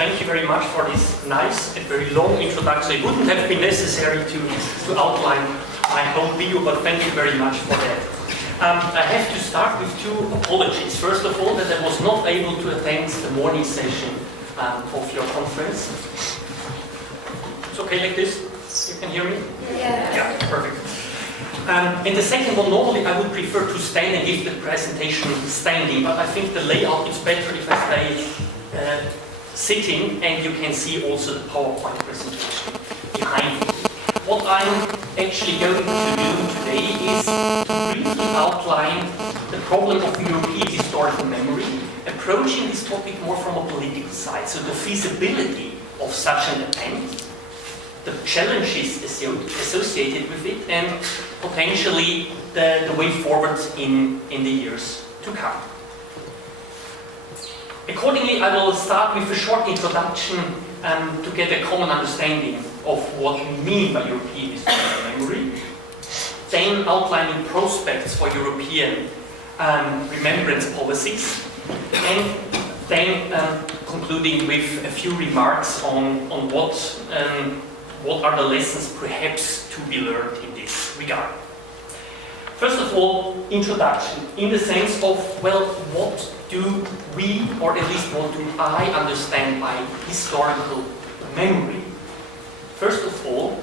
thank you very much for this nice and very long introduction. It wouldn't have been necessary to outline my whole video, but thank you very much for that. I have to start with two apologies. First of all, that I was not able to attend the morning session of your conference. It's okay like this? You can hear me? Yeah. Yeah, perfect. And the second one, normally I would prefer to stand and give the presentation standing, but I think the layout is better if I stay sitting, and you can see also the PowerPoint presentation behind me. What I'm actually going to do today is to briefly outline the problem of European historical memory, approaching this topic more from a political side, so the feasibility of such an attempt, the challenges associated with it, and potentially the way forward in the years to come. Accordingly, I will start with a short introduction to get a common understanding of what we mean by European historical memory, then outlining prospects for European remembrance policies, and then concluding with a few remarks on what are the lessons perhaps to be learned in this regard. First of all, introduction, in the sense of, well, what do we, or at least what do I understand by historical memory? First of all,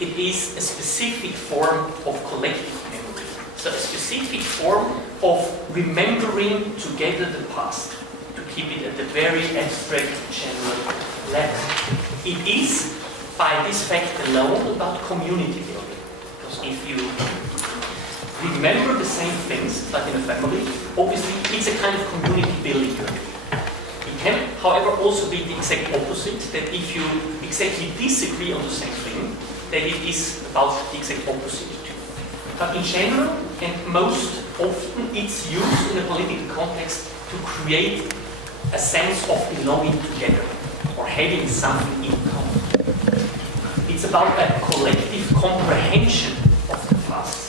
it is a specific form of collective memory. So a specific form of remembering together the past, to keep it at the very abstract general level. It is, by this fact alone, about community building. Because if you remember the same things, like in a family, obviously it's a kind of community building you're doing. It can, however, also be the exact opposite, that if you exactly disagree on the same thing, then it is about the exact opposite too. But in general, and most often, it's used in a political context to create a sense of belonging together, or having something in common. It's about a collective comprehension of the past.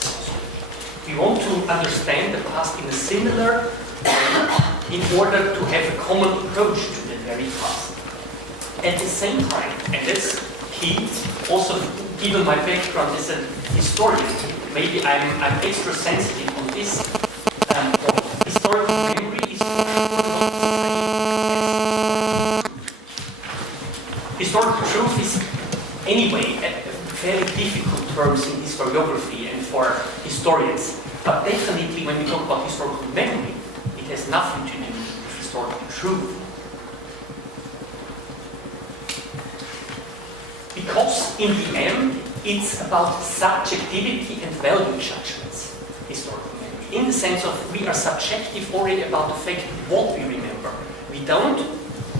We want to understand the past in a similar way in order to have a common approach to the very past. At the same time, and that's key, also given my background as a historian, maybe I'm extra sensitive on this. Historical memory is for sure not the same as historical truth is anyway a very difficult terms in historiography and for historians. But definitely when we talk about historical memory, it has nothing to do with historical truth. Because in the end, it's about subjectivity and value judgments, historical memory. In the sense of we are subjective already about the fact what we remember. We don't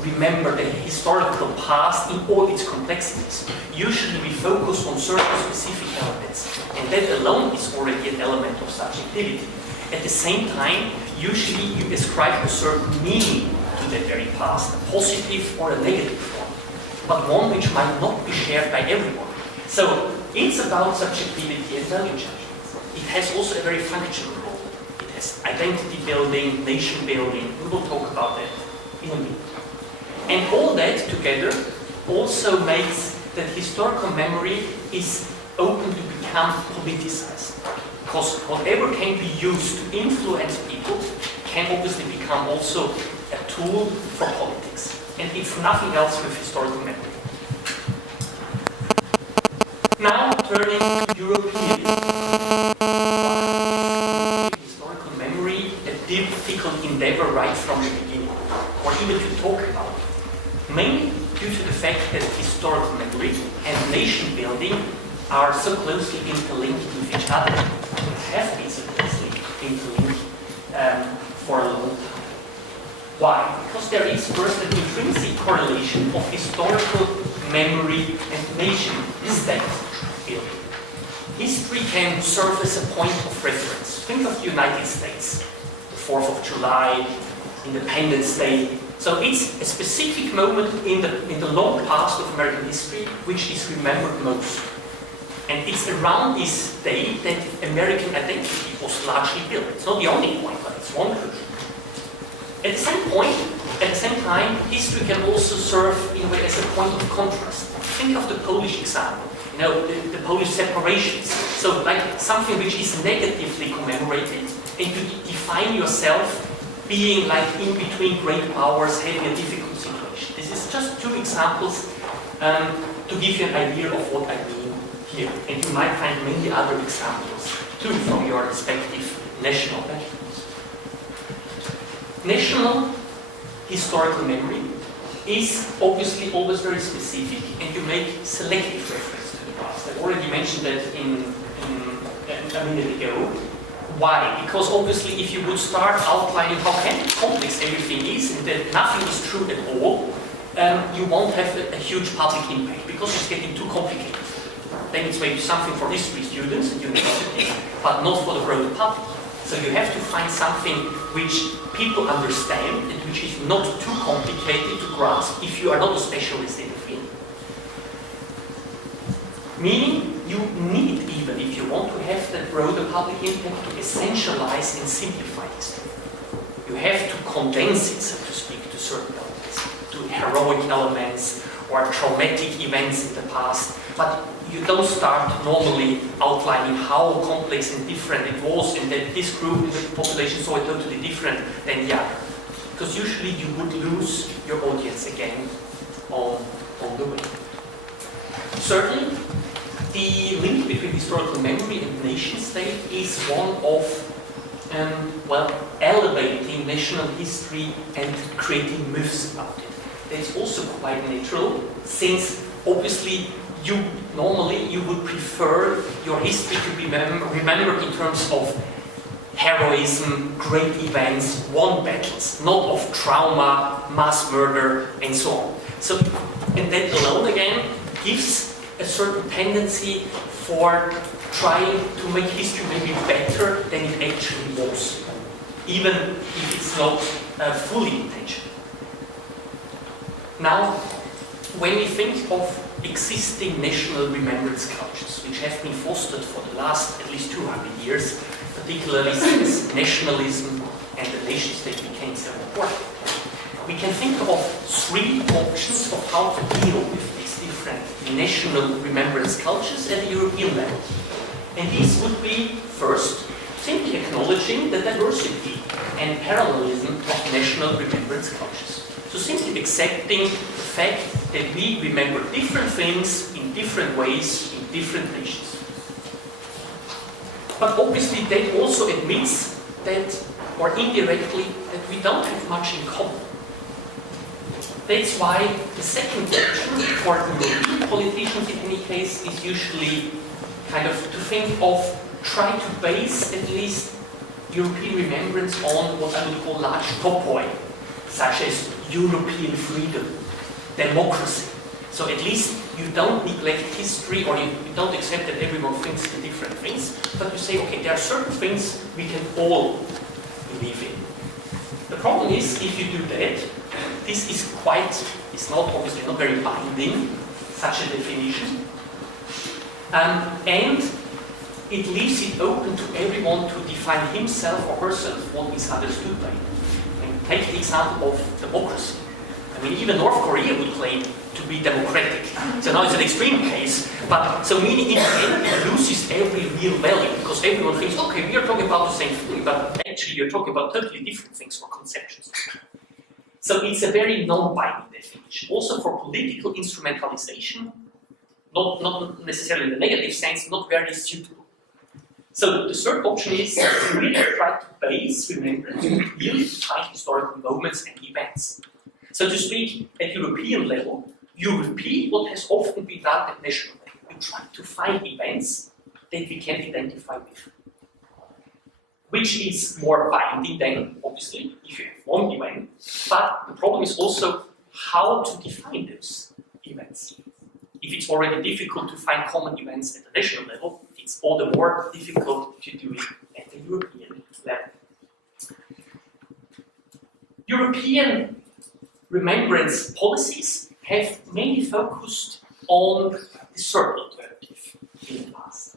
remember the historical past in all its complexities. Usually we focus on certain specific elements, and that alone is already an element of subjectivity. At the same time, usually you ascribe a certain meaning to that very past, a positive or a negative one, but one which might not be shared by everyone. So it's about subjectivity and value judgments. It has also a very functional role. It has identity building, nation building. We will talk about that in a minute. And all that together also makes that historical memory is open to become politicized. Because whatever can be used to influence people can obviously become also a tool for politics. And it's nothing else with historical memory. Now turning to European historical memory, a difficult endeavor right from the beginning, or even to talk about it. Mainly due to the fact that historical memory and nation building are so closely interlinked with each other, and have been so closely interlinked for a long time. Why? Because there is first an intrinsic correlation of historical memory and nation state building. History can serve as a point of reference. Think of the United States, the 4th of July, Independence Day. So it's a specific moment in the long past of American history which is remembered most. And it's around this day that American identity was largely built. It's not the only point, but it's one crucial. At the same point, At the same time, history can also serve in a way as a point of contrast. Think of the Polish example, you know, the Polish separations. So like something which is negatively commemorated, and to define yourself being like in between great powers, having a difficult situation. This is just two examples to give you an idea of what I mean here. And you might find many other examples too from your respective national backgrounds. National historical memory is obviously always very specific, and you make selective reference to the past. I already mentioned that a minute ago. Why? Because obviously if you would start outlining how complex everything is and that nothing is true at all, you won't have a huge public impact because it's getting too complicated. Then it's maybe something for history students at university, but not for the broader public. So you have to find something which people understand and which is not too complicated to grasp if you are not a specialist in the field. Meaning, you need, even if you want to have that broader public impact, to essentialize and simplify history. You have to condense it, so to speak, to certain elements, to heroic elements or traumatic events in the past, but you don't start normally outlining how complex and different it was and that this group in the population saw it totally different than the other. Because usually you would lose your audience again on the way. Certainly, the link between historical memory and nation state is one of elevating national history and creating myths about it. That's also quite natural, since obviously you would prefer your history to be remembered in terms of heroism, great events, won battles, not of trauma, mass murder, and so on. So, and that alone again gives a certain tendency for trying to make history maybe better than it actually was, even if it's not fully intentional. Now, when we think of existing national remembrance cultures, which have been fostered for the last at least 200 years, particularly since nationalism and the nation state became so important, we can think of three options of how to deal with these different national remembrance cultures at the European level. And these would be, first, simply acknowledging the diversity and parallelism of national remembrance cultures. So simply accepting the fact that we remember different things in different ways in different nations. But obviously that also admits that, or indirectly, that we don't have much in common. That's why the second option for European politicians in any case is usually kind of to think of, try to base at least European remembrance on what I would call large topoi, such as European freedom, democracy. So at least you don't neglect history, or you don't accept that everyone thinks the different things, but you say, okay, there are certain things we can all believe in. The problem is, if you do that, this is it's not obviously not very binding, such a definition, and it leaves it open to everyone to define himself or herself what is understood by it. Take the example of democracy. I mean, even North Korea would claim to be democratic. So now it's an extreme case, but so meaning in the end it loses every real value because everyone thinks, okay, we are talking about the same thing, but actually you're talking about totally different things or conceptions. So it's a very non-binding definition. Also for political instrumentalization, not necessarily in the negative sense, not very suitable. So the third option is to really try to base remembrance on really defined historical moments and events. So to speak, at European level, you repeat what has often been done at national level. You try to find events that we can identify with. Which is more binding than, obviously, if you have one event. But the problem is also how to define those events. If it's already difficult to find common events at the national level, it's all the more difficult if you do it at the European level. European remembrance policies have mainly focused on the third alternative in the past.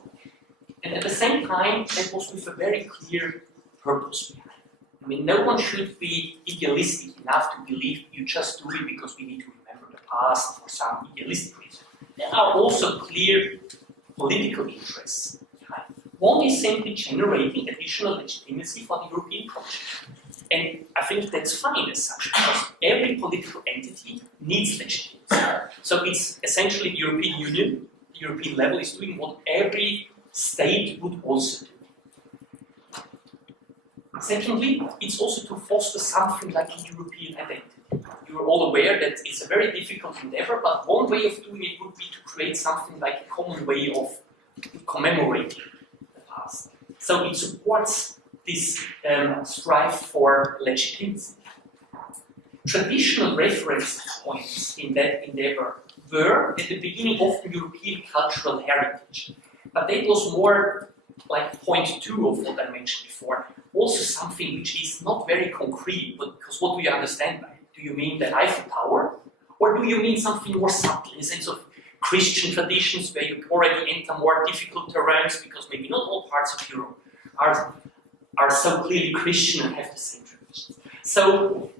And at the same time, that was with a very clear purpose behind it. I mean, no one should be idealistic enough to believe you just do it because we need to remember the past for some idealistic reason. There are also clear political interests behind. One is simply generating additional legitimacy for the European project. And I think that's fine as such, because every political entity needs legitimacy. So it's essentially the European Union, the European level is doing what every state would also do. Secondly, it's also to foster something like a European identity. You are all aware that it's a very difficult endeavor, but one way of doing it would be to create something like a common way of commemorating the past. So it supports this strive for legitimacy. Traditional reference points in that endeavor were at the beginning often European cultural heritage, but that was more like point 2 of what I mentioned before. Also something which is not very concrete, but because what do you understand by it? Do you mean the Eiffel Tower? Or do you mean something more subtle in the sense of Christian traditions where you already enter more difficult terrains because maybe not all parts of Europe are so clearly Christian and have the same traditions. So,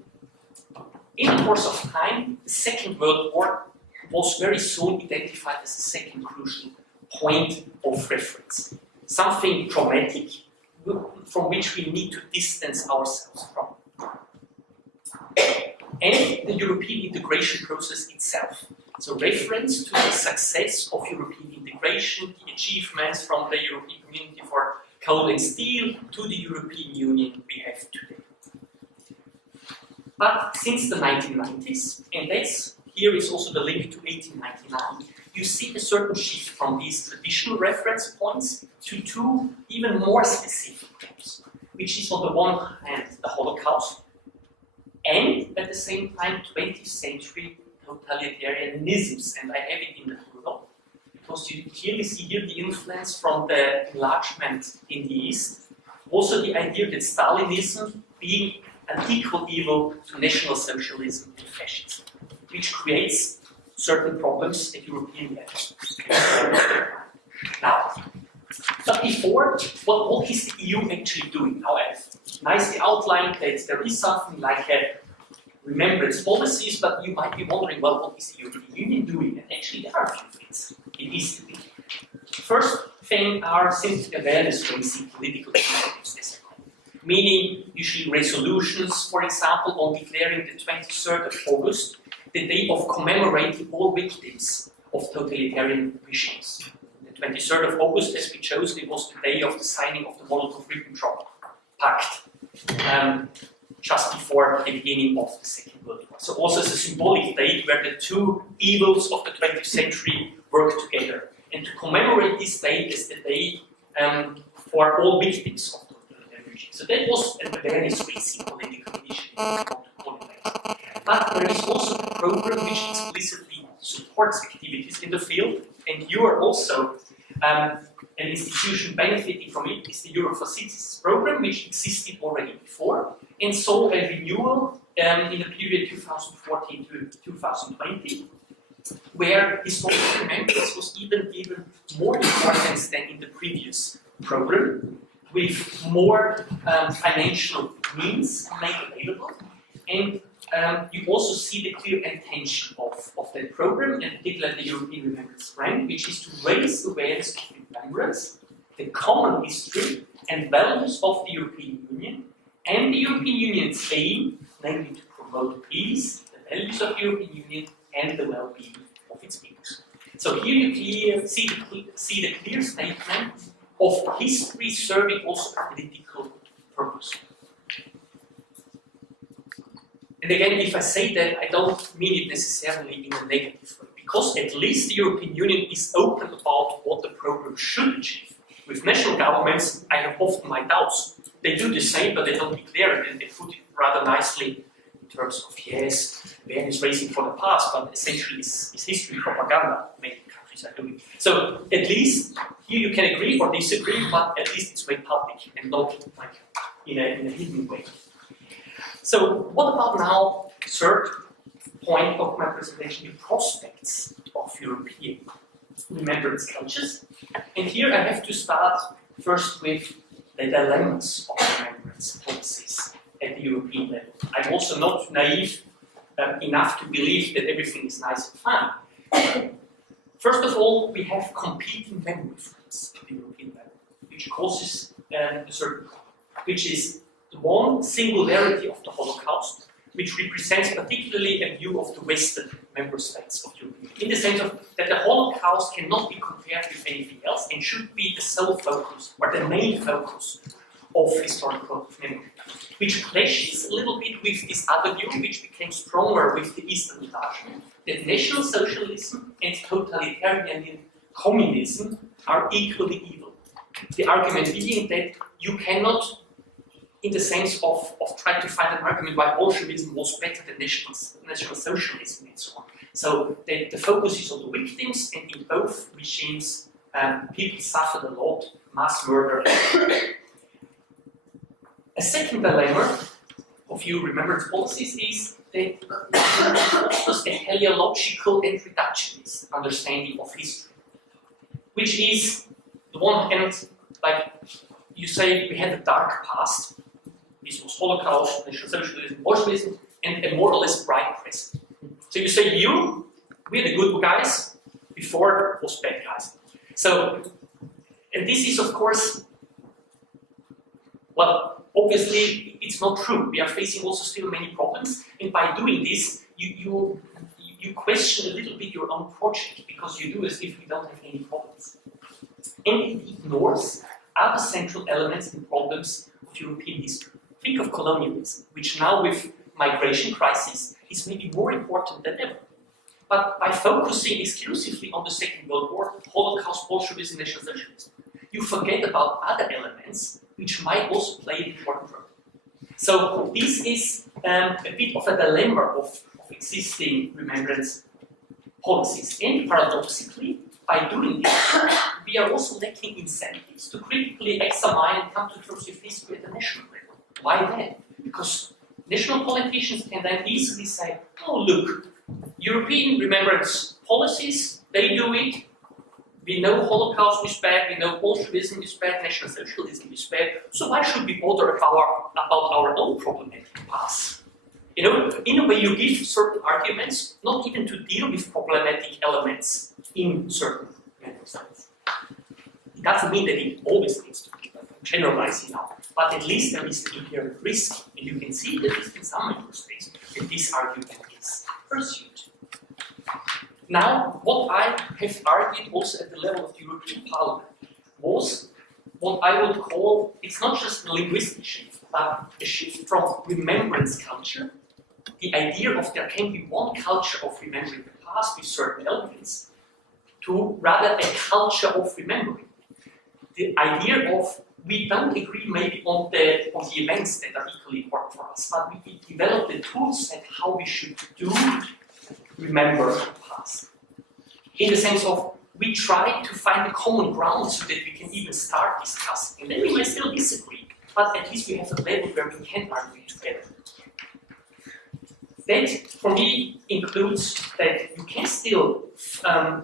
in the course of time, the Second World War was very soon identified as the second crucial point of reference. Something traumatic from which we need to distance ourselves from. And the European integration process itself. So reference to the success of European integration, the achievements from the European Community for Coal and Steel to the European Union we have today. But since the 1990s, and here is also the link to 1899, you see a certain shift from these traditional reference points to 2 even more specific ones, which is on the one hand the Holocaust, and at the same time 20th century totalitarianisms, and I have it in the plural, because you clearly see here the influence from the enlargement in the East, also the idea that Stalinism being an equal evil to National Socialism and fascism, which creates certain problems at European level. Now, but before, what is the EU actually doing? Now, I've nicely outlined that there is something like a remembrance policies, but you might be wondering, well, what is the European Union doing? And actually, there are a few things it is doing. First thing are simply awareness-raising political initiatives, meaning usually resolutions, for example, on declaring the 23rd of August the day of commemorating all victims of totalitarian regimes. The 23rd of August, as we chose, it was the day of the signing of the Molotov-Ribbentrop Pact, just before the beginning of the Second World War. So also as a symbolic date where the 2 evils of the 20th century work together. And to commemorate this day as the day for all victims of totalitarian regimes. So that was an awareness-raising political initiative. But there is also a program which explicitly supports activities in the field, and you are also an institution benefiting from it, is the Europe for Citizens program, which existed already before, and saw a renewal in the period 2014 to 2020, where historical remembrance was even given more importance than in the previous program, with more financial means made available, and you also see the clear intention of that program, and particularly the European Remembrance Grant, which is to raise awareness of remembrance, the common history and values of the European Union, and the European Union's aim, namely to promote peace, the values of the European Union, and the well-being of its peoples. So here you see the clear statement of history serving also a political purpose. And again, if I say that, I don't mean it necessarily in a negative way, because at least the European Union is open about what the program should achieve. With national governments, I have often my doubts. They do the same, but they don't declare it, and they put it rather nicely in terms of, yes, awareness raising for the past, but essentially it's history propaganda many countries are doing. So at least here you can agree or disagree, but at least it's made public and not like in a hidden way. So what about now, third point of my presentation, the prospects of European remembrance cultures? And here I have to start first with the dilemmas of remembrance policies at the European level. I'm also not naive enough to believe that everything is nice and fine. First of all, we have competing memory frames at the European level, which causes a certain problem, which is the one singularity of the Holocaust, which represents particularly a view of the Western member states of Europe, in the sense of that the Holocaust cannot be compared with anything else and should be the sole focus or the main focus of historical memory, which clashes a little bit with this other view, which became stronger with the Eastern Enlargement, that National Socialism and totalitarian communism are equally evil. The argument being that you cannot, in the sense of trying to find an argument why Bolshevism was better than National Socialism and so on. So the focus is on the victims, and in both regimes, people suffered a lot, mass murder. A second dilemma of your remembrance policies is that it fosters a teleological and reductionist understanding of history, which is, the one hand, like you say, we had a dark past. This was Holocaust, National Socialism, Bolshevism, and a more or less bright present. So you say we're the good guys, before it was bad guys. So, and this is of course, well, obviously it's not true. We are facing also still many problems, and by doing this, you question a little bit your own project, because you do as if we don't have any problems. And it ignores other central elements and problems of European history. Think of colonialism, which now with migration crisis is maybe more important than ever. But by focusing exclusively on the Second World War, Holocaust, Bolshevism, National Socialism, you forget about other elements which might also play an important role. So this is a bit of a dilemma of existing remembrance policies. And paradoxically, by doing this, we are also lacking incentives to critically examine and come to terms with history at the national level. Why that? Because national politicians can then easily say, oh look, European remembrance policies, they do it. We know Holocaust is bad, we know Bolshevism is bad, National Socialism is bad, so why should we bother about our own problematic past? You know, in a way you give certain arguments, not even to deal with problematic elements in certain member states. It doesn't mean that it always needs to be generalizing now, but at least there is the inherent risk, and you can see that at least in some member states that this argument is pursued. Now, what I have argued also at the level of the European Parliament was what I would call, it's not just a linguistic shift, but a shift from remembrance culture, the idea of there can be one culture of remembering the past with certain elements, to rather a culture of remembering. The idea of we don't agree maybe on the events that are equally important for us, but we develop the tools and how we should do remember the past. In the sense of we try to find a common ground so that we can even start discussing. And then we might still disagree, but at least we have a level where we can argue together. That, for me, includes that you can still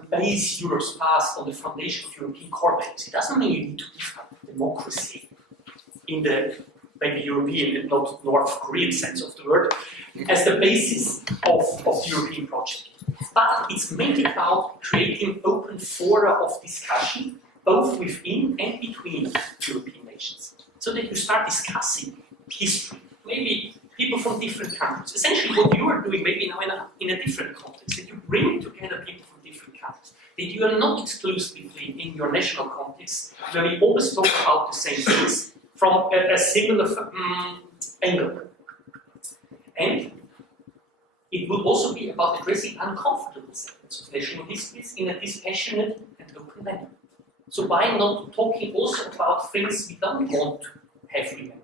base Europe's past on the foundation of European core values. It doesn't mean you need to give up democracy in the maybe European and not North Korean sense of the word as the basis of the European project. But it's mainly about creating open fora of discussion, both within and between European nations, so that you start discussing history, maybe people from different countries. Essentially what you are doing maybe now in a different context, that you bring together people from different countries, that you are not exclusively in your national context, where we always talk about the same things from a similar angle. And it would also be about addressing uncomfortable segments of national histories in a dispassionate and open manner. So why not talking also about things we don't want to have remembered?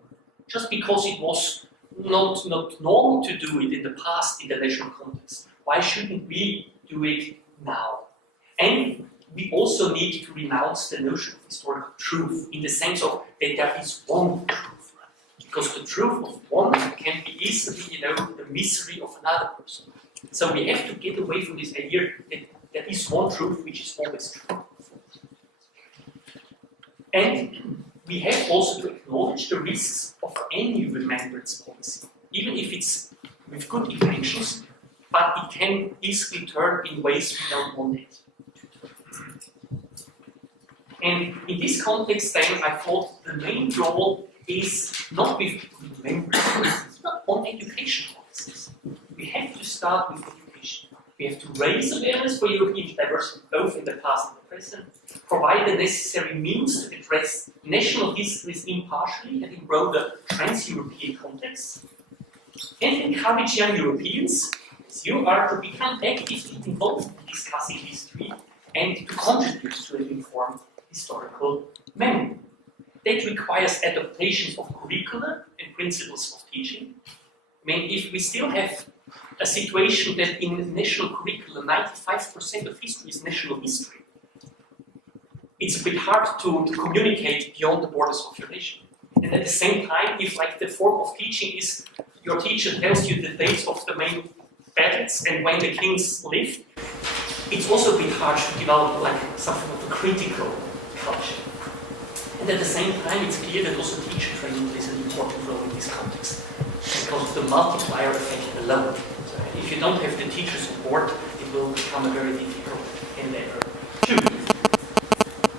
Just because it was not normal to do it in the past in the national context, why shouldn't we do it now? And we also need to renounce the notion of historical truth in the sense of that there is one truth. Because the truth of one can be easily, the misery of another person. So we have to get away from this idea that there is one truth which is always true. And we have also to acknowledge the risks of any remembrance policy, even if it's with good intentions, but it can easily turn in ways we don't want it. And in this context then, I thought the main role is not with remembrance, it's not on education policies. We have to start with education. We have to raise awareness for European diversity, both in the past and the present, provide the necessary means to address national histories impartially and in broader trans-European contexts, and encourage young Europeans, as you are, to become actively involved in discussing history and to contribute to an informed historical memory. That requires adaptations of curricula and principles of teaching. I mean, if we still have a situation that in national curricula 95% of history is national history, it's a bit hard to communicate beyond the borders of your nation. And at the same time, if like the form of teaching is your teacher tells you the dates of the main battles and when the kings lived, it's also a bit hard to develop like something of a critical culture. And at the same time, it's clear that also teacher training plays an important role in this context because of the multiplier effect alone. So if you don't have the teachers on board, it will become a very difficult endeavor. Two.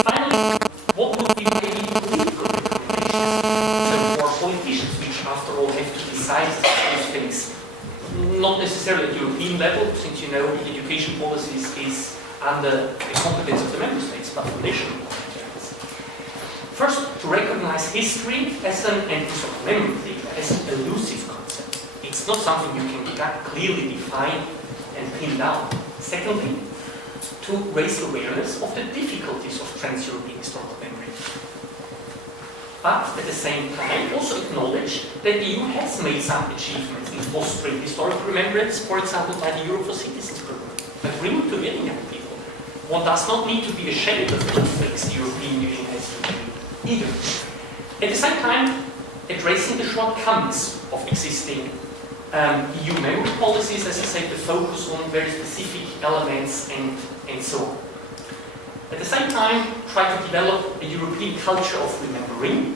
Finally, what would be maybe political recommendations for politicians, which after all have to decide these things? Not necessarily at European level, since you know the education policies is under the competence of the member states, but for national level. First, to recognize history as an, and historical memory as an elusive concept. It's not something you can clearly define and pin down. Secondly, to raise awareness of the difficulties of trans-European historical memory. But at the same time, also acknowledge that the EU has made some achievements in fostering historical remembrance, for example, by the Europe for Citizens program, agreeing to getting young people. One does not need to be ashamed of the things the European Union has to do either. At the same time, addressing the shortcomings of existing EU memory policies, as I said, the focus on very specific elements and so on. At the same time, try to develop a European culture of remembering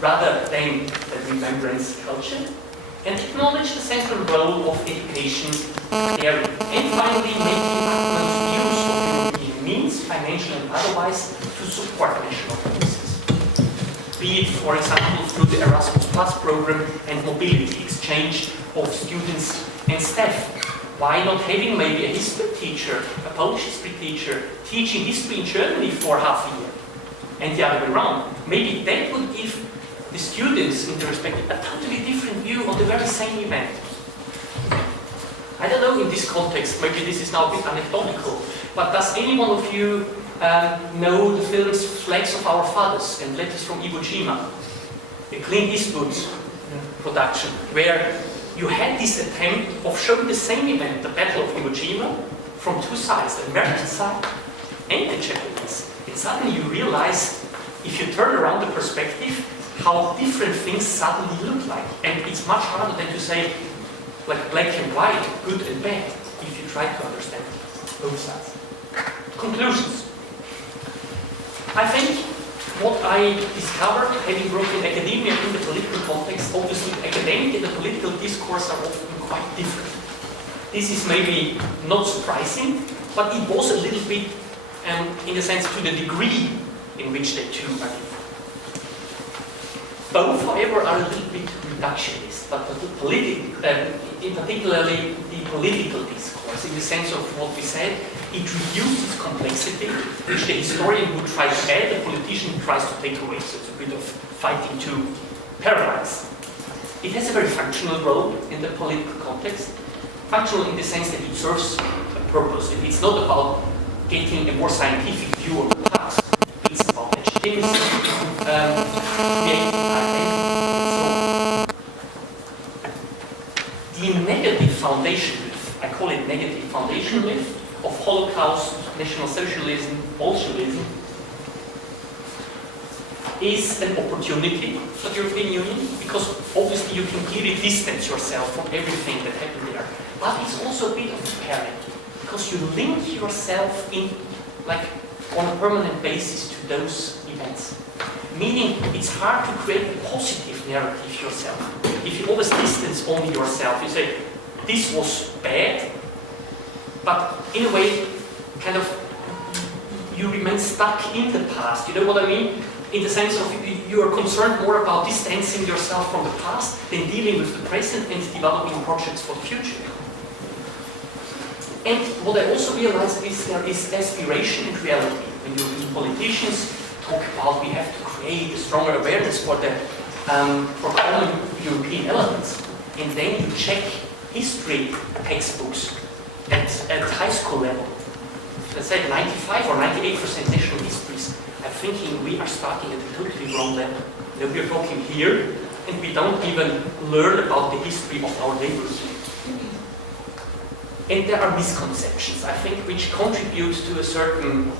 rather than a remembrance culture, and acknowledge the central role of education there. And finally, making utmost use of European means, financial and otherwise, to support national policies. Be it, for example, through the Erasmus Plus program and mobility exchange of students and staff. Why not having maybe a history teacher, a Polish history teacher, teaching history in Germany for half a year? And the other way around. Maybe that would give the students in the respective a totally different view on the very same event. I don't know in this context, maybe this is now a bit anecdotal, but does any one of you know the films Flags of Our Fathers and Letters from Iwo Jima? The Clint Eastwood production, where you had this attempt of showing the same event, the Battle of Iwo Jima, from two sides, the American side and the Japanese. And suddenly you realize, if you turn around the perspective, how different things suddenly look like. And it's much harder than to say, like black and white, good and bad, if you try to understand both sides. Conclusions. I think what I discovered, having worked in academia in the political context, obviously the academic and the political discourse are often quite different. This is maybe not surprising, but it was a little bit, in a sense, to the degree in which the two are different. Both, however, are a little bit reductionist, but in particularly the political discourse, in the sense of what we said, it reduces complexity, which the historian would try to add, the politician tries to take away. So it's a bit of fighting two paradigms. It has a very functional role in the political context. Functional in the sense that it serves a purpose. And it's not about getting a more scientific view on the past. It's about legitimacy, creating identity, and so on. The negative foundation myth, I call it negative foundation myth, of Holocaust, National Socialism, Bolshevism, is an opportunity for the European Union, because obviously you can clearly distance yourself from everything that happened there. But it's also a bit of a peril, because you link yourself in, like, on a permanent basis to those events. Meaning, it's hard to create a positive narrative yourself. If you always distance only yourself, you say, this was bad, but in a way, kind of, you remain stuck in the past. You know what I mean? In the sense of you are concerned more about distancing yourself from the past than dealing with the present and developing projects for the future. And what I also realized is there is aspiration and reality. When European politicians talk about we have to create a stronger awareness for the for common European elements, and then you check history textbooks at high school level. Let's say 95 or 98% national histories. I'm thinking we are starting at a totally wrong level. You know, we are talking here, and we don't even learn about the history of our neighbors. And there are misconceptions, I think, which contribute to a certain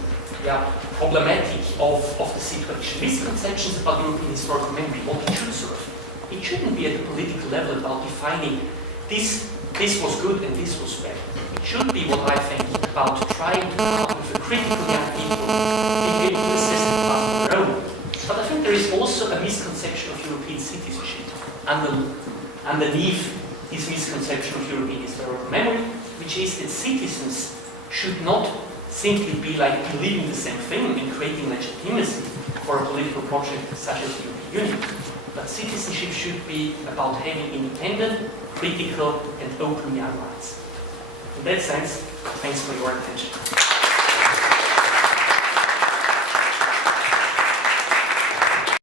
problematic of the situation. Misconceptions about European historical memory, what it should serve. It shouldn't be at the political level about defining this was good and this was bad. It should be what I think about trying to come up with a critical young people, being able to assess the past on their own. But I think there is also a misconception of European citizenship underneath this misconception of European historical memory, which is that citizens should not simply be like believing the same thing and creating legitimacy for a political project such as the European Union. But citizenship should be about having independent, critical, and open young minds. In that sense, thanks for your attention.